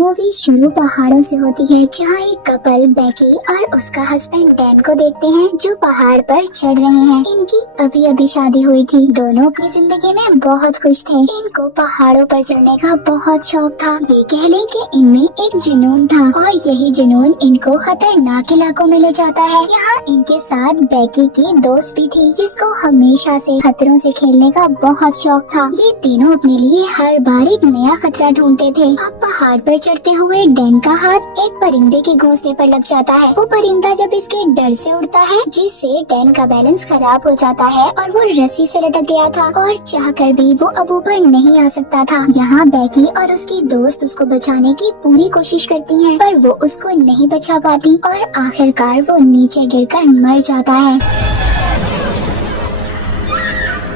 Movie शुरू पहाड़ों से होती है, जहाँ एक कपल बेकी और उसका हस्बैंड डैन को देखते हैं जो पहाड़ पर चढ़ रहे हैं। इनकी अभी अभी शादी हुई थी। दोनों अपनी जिंदगी में बहुत खुश थे। इनको पहाड़ों पर चढ़ने का बहुत शौक था। ये कह लें कि इनमें एक जुनून था और यही जुनून इनको खतरनाक इलाकों में ले जाता है। यहाँ इनके साथ बेकी की दोस्त भी थी, जिसको हमेशा से खतरों से खेलने का बहुत शौक था। ये तीनों अपने लिए हर बार एक नया खतरा ढूंढते थे। अब पहाड़ पर चढ़ते हुए डैन का हाथ एक परिंदे के घोंसले पर लग जाता है। वो परिंदा जब इसके डर से उड़ता है, जिससे डैन का बैलेंस खराब हो जाता है और वो रस्सी से लटक गया था और चाहकर भी वो अब ऊपर नहीं आ सकता था। यहाँ बेकी और उसकी दोस्त उसको बचाने की पूरी कोशिश करती हैं, पर वो उसको नहीं बचा पाती और आखिरकार वो नीचे गिरकर मर जाता है।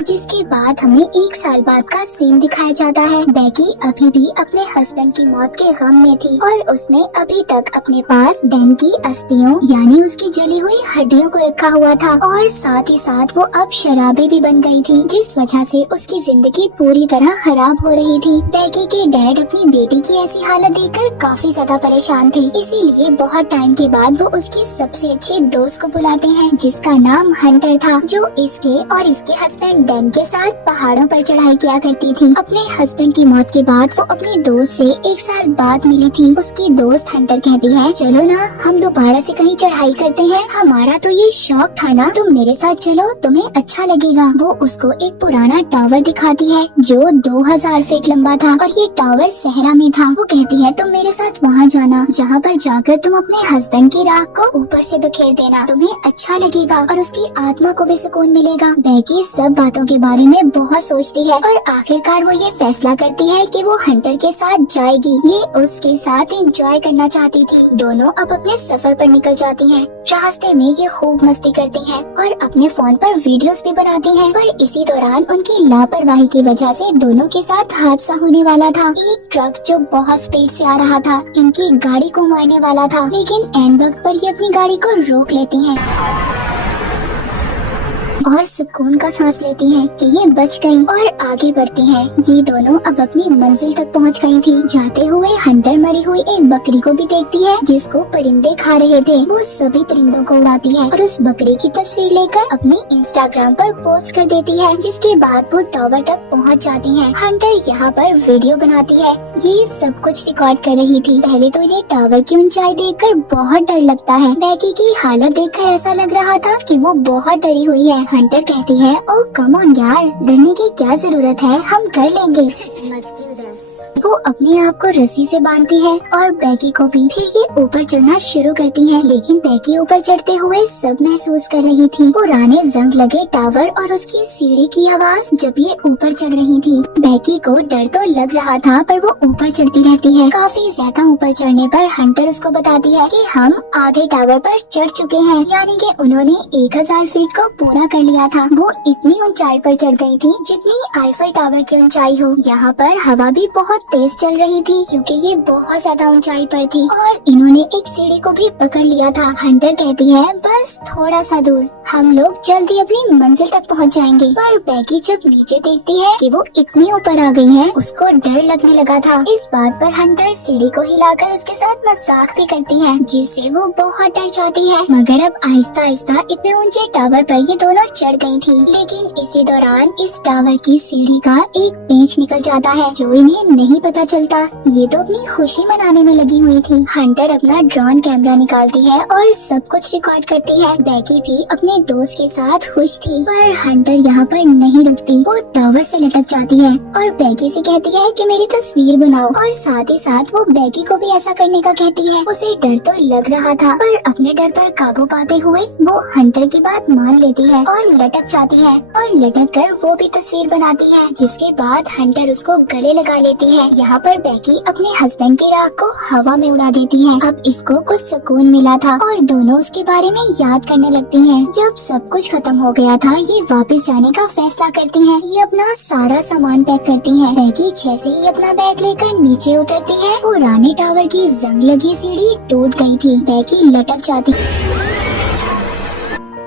जिसके बाद हमें 1 साल बाद का सीन दिखाया जाता है। बेकी अभी भी अपने हस्बैंड की मौत के गम में थी और उसने अभी तक अपने पास डैन की अस्थियों यानी उसकी जली हुई हड्डियों को रखा हुआ था और साथ ही साथ वो अब शराबी भी बन गई थी, जिस वजह से उसकी जिंदगी पूरी तरह खराब हो रही थी। बेकी के डैड अपनी बेटी की ऐसी हालत देखकर काफी ज्यादा परेशान थे, इसीलिए बहुत टाइम के बाद वो उसकी सबसे अच्छे दोस्त को बुलाते हैं, जिसका नाम हंटर था, जो इसके और इसके हस्बैंड डैन के साथ पहाड़ों पर चढ़ाई किया करती थी। अपने हस्बैंड की मौत के बाद वो अपनी दोस्त से 1 साल बाद मिली थी। उसकी दोस्त हंटर कहती है, चलो ना हम दोबारा से कहीं चढ़ाई करते हैं, हमारा तो ये शौक था ना, तुम मेरे साथ चलो, तुम्हें अच्छा लगेगा। वो उसको एक पुराना टावर दिखाती है जो 2000 फीट लंबा था और ये टावर सहरा में था। वो कहती है, तुम मेरे साथ वहाँ जाना, जहाँ पर जाकर तुम अपने हस्बैंड की राख को ऊपर से बिखेर देना, तुम्हें अच्छा लगेगा और उसकी आत्मा को भी सुकून मिलेगा। बेकी सब बातों के बारे में बहुत सोचती है और आखिरकार वो ये फैसला करती है कि वो हंटर के साथ जाएगी। ये उसके साथ एंजॉय करना चाहती थी। दोनों अब अपने सफर पर निकल जाती हैं। रास्ते में ये खूब मस्ती करती हैं और अपने फोन पर वीडियोस भी बनाती हैं, पर इसी दौरान उनकी लापरवाही की वजह से दोनों के साथ हादसा होने वाला था। एक ट्रक जो बहुत स्पीड से आ रहा था इनकी गाड़ी को मारने वाला था, लेकिन ऐन वक्त पर ये अपनी गाड़ी को रोक लेती हैं और सुकून का सांस लेती हैं कि ये बच गई और आगे बढ़ती हैं। ये दोनों अब अपनी मंजिल तक पहुंच गई थी। जाते हुए हंटर मरी हुई एक बकरी को भी देखती है, जिसको परिंदे खा रहे थे। वो सभी परिंदों को उड़ाती है और उस बकरी की तस्वीर लेकर अपने इंस्टाग्राम पर पोस्ट कर देती है। जिसके बाद वो टावर तक पहुंच जाती है। हंटर यहाँ पर वीडियो बनाती है। ये सब कुछ रिकॉर्ड कर रही थी। पहले तो इन्हें टावर की ऊंचाई देखकर बहुत डर लगता है। बेकी की हालत देखकर ऐसा लग रहा था कि वो बहुत डरी हुई है। हंटर कहती है, ओह कम ऑन यार, डरने की क्या जरूरत है, हम कर लेंगे। वो अपने आप को रस्सी से बांधती है और बेकी को भी। फिर ये ऊपर चढ़ना शुरू करती है, लेकिन बेकी ऊपर चढ़ते हुए सब महसूस कर रही थी पुराने जंग लगे टावर और उसकी सीढ़ी की आवाज जब ये ऊपर चढ़ रही थी। बेकी को डर तो लग रहा था, पर वो ऊपर चढ़ती रहती है। काफी ज्यादा ऊपर चढ़ने पर हंटर उसको बताती है कि हम आधे टावर पर चढ़ चुके हैं, यानी कि उन्होंने 1000 फीट को पूरा कर लिया था। वो इतनी ऊंचाई पर चढ़ गई थी जितनी आईफल टावर की ऊंचाई हो। यहाँ पर हवा भी बहुत तेज चल रही थी क्योंकि ये बहुत ज्यादा ऊंचाई पर थी और इन्होंने एक सीढ़ी को भी पकड़ लिया था। हंटर कहती है, बस थोड़ा सा दूर, हम लोग जल्दी अपनी मंजिल तक पहुंच जाएंगे। पर बेकी जब नीचे देखती है कि वो इतनी ऊपर आ गई है, उसको डर लगने लगा था। इस बात पर हंटर सीढ़ी को हिलाकर उसके साथ मजाक भी करती है, जिससे वो बहुत डर जाती है। मगर अब आहिस्ता आहिस्ता इतने ऊंचे टावर पर ये दोनों चढ़ गई थी, लेकिन इसी दौरान इस टावर की सीढ़ी का एक पेंच निकल जाता है जो इन्हें नहीं पता चलता। ये तो अपनी खुशी मनाने में लगी हुई थी। हंटर अपना ड्रोन कैमरा निकालती है और सब कुछ रिकॉर्ड करती है। बेकी भी अपने दोस्त के साथ खुश थी, पर हंटर यहाँ पर नहीं रुकती। वो टावर से लटक जाती है और बेकी से कहती है कि मेरी तस्वीर बनाओ, और साथ ही साथ वो बेकी को भी ऐसा करने का कहती है। उसे डर तो लग रहा था, पर अपने डर पर काबू पाते हुए वो हंटर की बात मान लेती है और लटक जाती है और लटक कर वो भी तस्वीर बनाती है। जिसके बाद हंटर उसको गले लगा लेती है। यहाँ पर बेकी अपने हस्बैंड की राख को हवा में उड़ा देती है। अब इसको कुछ सुकून मिला था और दोनों उसके बारे में याद करने लगती हैं। जब सब कुछ खत्म हो गया था, ये वापस जाने का फैसला करती हैं। ये अपना सारा सामान पैक करती हैं। बेकी जैसे ही अपना बैग लेकर नीचे उतरती है, पुराने टावर की जंग लगी सीढ़ी टूट गई थी। बेकी लटक जाती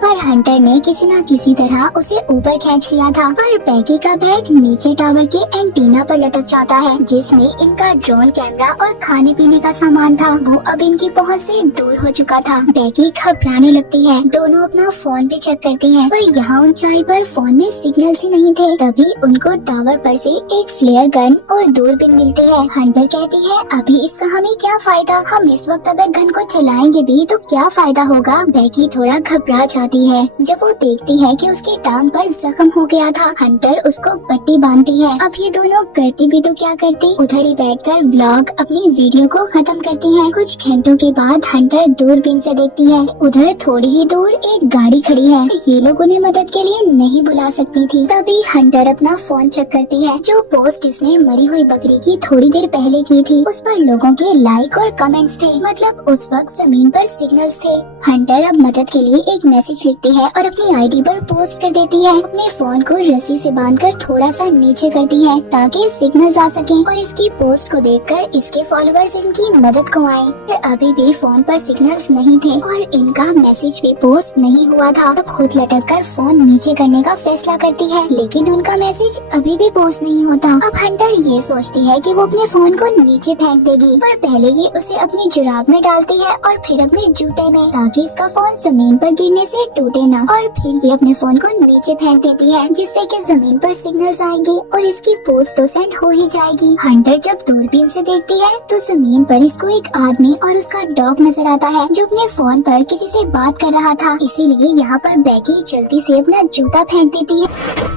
पर हंटर ने किसी न किसी तरह उसे ऊपर खींच लिया था, पर बैगी का बैग नीचे टावर के एंटीना पर लटक जाता है, जिसमें इनका ड्रोन कैमरा और खाने पीने का सामान था। वो अब इनकी पहुंच से दूर हो चुका था। बैगी घबराने लगती है। दोनों अपना फोन भी चेक करती हैं, पर यहाँ ऊंचाई पर फोन में सिग्नल्स ही नहीं थे। तभी उनको टावर पर से एक फ्लेयर गन और दूरबीन मिलती है। हंटर कहती है, अभी इसका हमें क्या फायदा, हम इस वक्त अगर गन को चलाएंगे भी तो क्या फायदा होगा। बैगी थोड़ा घबरा जाती है जब वो देखती है कि उसकी टांग पर जख्म हो गया था। हंटर उसको पट्टी बांधती है। अब ये दोनों करती भी तो क्या करती, उधर ही बैठकर व्लॉग अपनी वीडियो को खत्म करती है। कुछ घंटों के बाद हंटर दूरबीन से देखती है, उधर थोड़ी ही दूर एक गाड़ी खड़ी है। ये लोग उन्हें मदद के लिए नहीं बुला सकती थी। तभी हंटर अपना फोन चेक करती है। जो पोस्ट इसने मरी हुई बकरी की थोड़ी देर पहले की थी, उस पर लोगों के लाइक और कमेंट्स थे, मतलब उस वक्त जमीन पर सिग्नल्स थे। हंटर अब मदद के लिए एक मैसेज लिखती है और अपनी आईडी पर पोस्ट कर देती है। अपने फोन को रस्सी से बांधकर थोड़ा सा नीचे करती है ताकि सिग्नल्स आ सकें, और इसकी पोस्ट को देखकर इसके फॉलोअर्स इनकी मदद को आए। पर अभी भी फोन पर सिग्नल्स नहीं थे और इनका मैसेज भी पोस्ट नहीं हुआ था। अब खुद लटककर फोन नीचे करने का फैसला करती है, लेकिन उनका मैसेज अभी भी पोस्ट नहीं होता। अब हंटर ये सोचती है कि वो अपने फोन को नीचे फेंक देगी, पर पहले ये उसे अपनी जुराब में डालती है और फिर अपने जूते में, ताकि इसका फोन जमीन पर गिरने से टूटे ना। और फिर ये अपने फोन को नीचे फेंक देती है, जिससे कि जमीन पर सिग्नल्स आएंगे और इसकी पोस्ट तो सेंड हो ही जाएगी। हंटर जब दूरबीन से देखती है तो जमीन पर इसको एक आदमी और उसका डॉग नजर आता है, जो अपने फोन पर किसी से बात कर रहा था। इसीलिए यहाँ पर बैगी जल्दी से अपना जूता फेंक देती है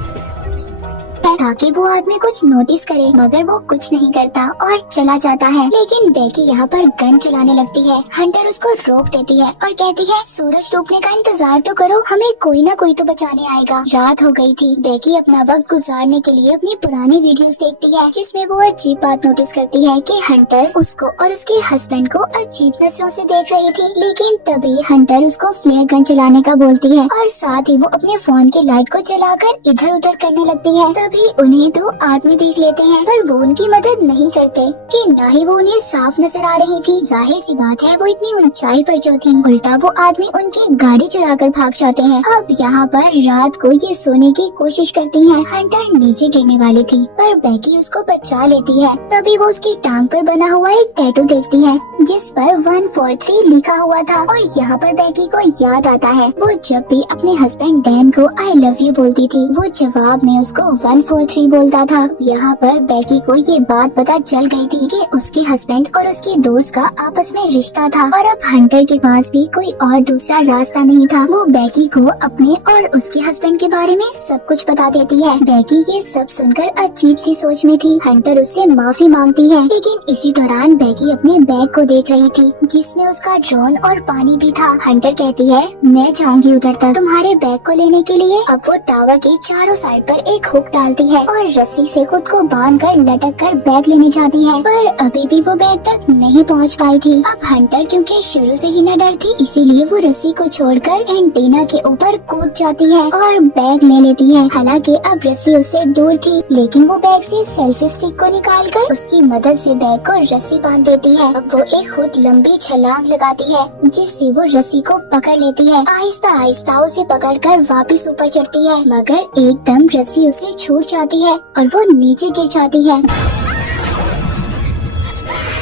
ताकि वो आदमी कुछ नोटिस करे, मगर वो कुछ नहीं करता और चला जाता है। लेकिन बैगी यहाँ पर गन चलाने लगती है। हंटर उसको रोक देती है और कहती है, सूरज डूबने का इंतजार तो करो, हमें कोई ना कोई तो बचाने आएगा। रात हो गई थी। बैगी अपना वक्त गुजारने के लिए अपनी पुरानी वीडियोस देखती है, जिसमें वो अजीब बात नोटिस करती है कि हंटर उसको और उसके हस्बैंड को अजीब नजरों से देख रही थी। लेकिन तभी हंटर उसको फ्लेयर गन चलाने का बोलती है और साथ ही वो अपने फोन की लाइट को जलाकर इधर उधर करने लगती है। तभी उन्हें दो आदमी देख लेते हैं, पर वो उनकी मदद नहीं करते कि ना ही वो उन्हें साफ नजर आ रही थी। जाहिर सी बात है, वो इतनी ऊंचाई पर जो थी। उल्टा वो आदमी उनकी गाड़ी चुराकर भाग जाते हैं। अब यहाँ पर रात को ये सोने की कोशिश करती है। हंटर नीचे गिरने वाली थी, पर बैगी उसको बचा लेती है। तभी वो उसकी टांग पर बना हुआ एक टैटू देखती है, जिस पर 143 लिखा हुआ था। और यहाँ पर बैगी को याद आता है, वो जब भी अपने हस्बैंड डैन को आई लव यू बोलती थी, वो जवाब में उसको 143 बोलता था। यहाँ पर बैगी को ये बात पता चल गई थी कि उसके हस्बैंड और उसके दोस्त का आपस में रिश्ता था, और अब हंटर के पास भी कोई और दूसरा रास्ता नहीं था। वो बैगी को अपने और उसके हस्बैंड के बारे में सब कुछ बता देती है। बैगी ये सब सुनकर अजीब सी सोच में थी। हंटर उससे माफी मांगती है, लेकिन इसी दौरान बैगी अपने बैग को देख रही थी, जिसमें उसका ड्रोन और पानी भी था। हंटर कहती है, मैं जाऊंगी उधर तक तुम्हारे बैग को लेने के लिए। अब वो टावर के चारों साइड पर एक हुक डालती है और रस्सी से खुद को बांधकर लटककर बैग लेने जाती है, पर अभी भी वो बैग तक नहीं पहुंच पाई थी। अब हंटर क्योंकि शुरू से ही न डर थी, इसीलिए वो रस्सी को छोड़कर एंटीना के ऊपर कूद जाती है और बैग ले लेती है। हालांकि अब रस्सी उससे दूर थी, लेकिन वो बैग से सेल्फी स्टिक को निकालकर उसकी मदद से बैग को रस्सी बांध देती है। अब वो एक खुद लंबी छलांग लगाती है, जिससे वो रस्सी को पकड़ लेती है। आहिस्ता आहिस्ता उसे पकड़कर वापस ऊपर चढ़ती है, मगर एकदम रस्सी उसे छूट जाती है और वो नीचे गिर जाती है।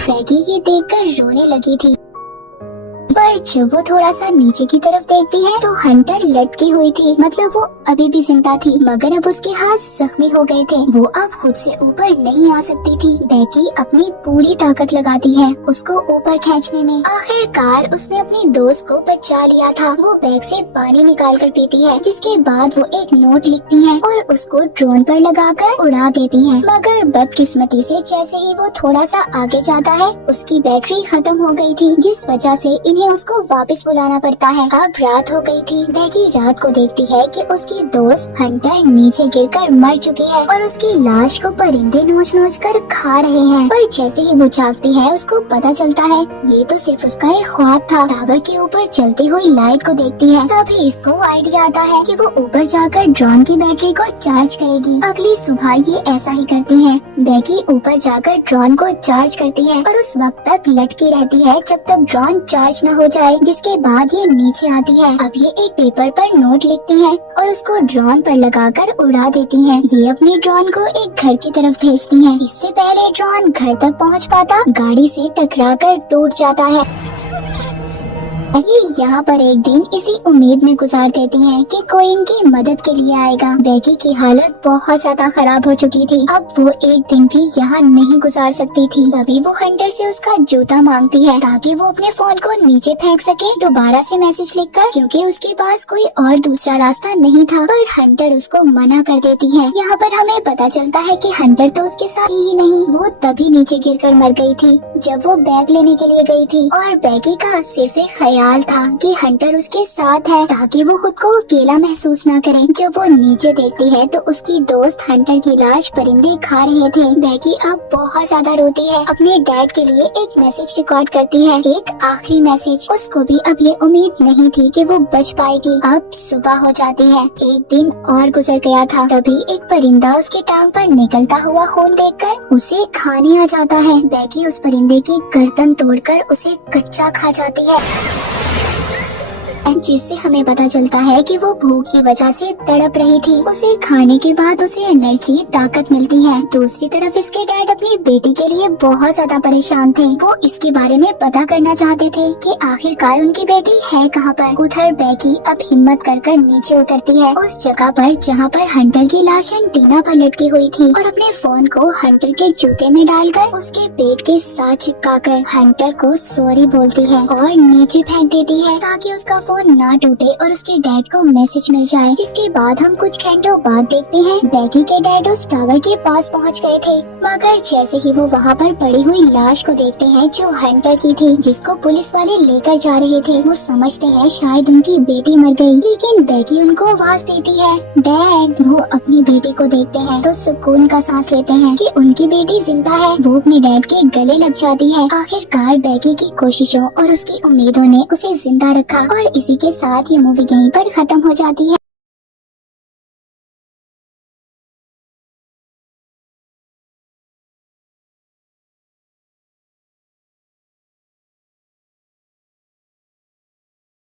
बैगी ये देखकर रोने लगी थी, पर जब वो थोड़ा सा नीचे की तरफ देखती है तो हंटर लटकी हुई थी, मतलब वो अभी भी जिंदा थी, मगर अब उसके हाथ जख्मी हो गए थे। वो अब खुद से ऊपर नहीं आ सकती थी। बैगी अपनी पूरी ताकत लगाती है उसको ऊपर खींचने में। आखिरकार उसने अपने दोस्त को बचा लिया था। वो बैग से पानी निकाल कर पीती है, जिसके बाद वो एक नोट लिखती है और उसको ड्रोन पर लगाकर उड़ा देती है। मगर बदकिस्मती से जैसे ही वो थोड़ा सा आगे जाता है, उसकी बैटरी खत्म हो गई थी, जिस वजह से इन्हें उसको वापस बुलाना पड़ता है। अब रात हो गई थी। बैगी रात को देखती है कि उसकी दोस्त हंटर नीचे गिरकर मर चुकी है और उसकी लाश को परिंदे नोच नोच कर खा रहे हैं। पर जैसे ही वो जागती है, उसको पता चलता है ये तो सिर्फ उसका एक ख्वाब था। टावर के ऊपर चलती हुई लाइट को देखती है, तभी इसको आइडिया आता है कि वो ऊपर जाकर ड्रोन की बैटरी को चार्ज करेगी। अगली सुबह ये ऐसा ही करती है। बैगी ऊपर जाकर ड्रोन को चार्ज करती है और उस वक्त तक लटकी रहती है जब तक ड्रोन चार्ज न हो जाए। जिसके बाद ये नीचे आती है। अब ये एक पेपर पर नोट लिखती है और उसको ड्रोन पर लगाकर उड़ा देती है। ये अपने ड्रोन को एक घर की तरफ भेजती है। इससे पहले ड्रोन घर तक पहुंच पाता गाड़ी से टकराकर टूट जाता है। ये यहाँ पर एक दिन इसी उम्मीद में गुजार देती हैं कि कोई इनकी मदद के लिए आएगा। बेकी की हालत बहुत ज्यादा खराब हो चुकी थी। अब वो एक दिन भी यहाँ नहीं गुजार सकती थी। तभी वो हंटर से उसका जूता मांगती है ताकि वो अपने फोन को नीचे फेंक सके दोबारा से मैसेज लिखकर, क्योंकि उसके पास कोई और दूसरा रास्ता नहीं था। पर हंटर उसको मना कर देती है। यहाँ पर हमें पता चलता है कि हंटर तो उसके साथ ही नहीं, वो तभी नीचे गिरकर मर गई थी जब वो बैग लेने के लिए गई थी। और बेकी का सिर्फ एक ख्याल था कि हंटर उसके साथ है ताकि वो खुद को अकेला महसूस ना करे। जब वो नीचे देखती है तो उसकी दोस्त हंटर की लाश परिंदे खा रहे थे। बेकी अब बहुत ज्यादा रोती है। अपने डैड के लिए एक मैसेज रिकॉर्ड करती है, एक आखिरी मैसेज। उसको भी अब ये उम्मीद नहीं थी कि वो बच पाएगी। अब सुबह हो जाती है। एक दिन और गुजर गया था। तभी एक परिंदा उसकी टांग पर निकलता हुआ खून देखकर उसे खाने आ जाता है। बेकी उस परिंदे की गर्दन तोड़कर उसे कच्चा खा जाती है, जिससे हमें पता चलता है कि वो भूख की वजह से तड़प रही थी। उसे खाने के बाद उसे एनर्जी, ताकत मिलती है। दूसरी तरफ इसके डैड अपनी बेटी के लिए बहुत ज्यादा परेशान थे। वो इसके बारे में पता करना चाहते थे कि आखिरकार उनकी बेटी है कहाँ पर। उधर बेकी अब हिम्मत कर नीचे उतरती है उस जगह पर जहाँ पर हंटर की लाश एंटीना पर लटकी हुई थी, और अपने फोन को हंटर के जूते में डालकर उसके पेट के साथ चिपकाकर हंटर को सॉरी बोलती है और नीचे फेंक देती है ताकि उसका फोन ना टूटे और उसके डैड को मैसेज मिल जाए। जिसके बाद हम कुछ घंटों बाद देखते हैं बेकी के डैड उस टावर के पास पहुंच गए थे, मगर जैसे ही वो वहां पर पड़ी हुई लाश को देखते हैं जो हंटर की थी, जिसको पुलिस वाले लेकर जा रहे थे, वो समझते हैं शायद उनकी बेटी मर गई। लेकिन बेकी उनको आवाज देती है, डैड। वो अपनी बेटी को देखते हैं तो सुकून का सांस लेते हैं कि उनकी बेटी जिंदा है। वो अपने डैड के गले लग जाती है। आखिरकार बेकी की कोशिशों और उसकी उम्मीदों ने उसे जिंदा रखा। और इसी के साथ ये मूवी यहीं पर खत्म हो जाती है।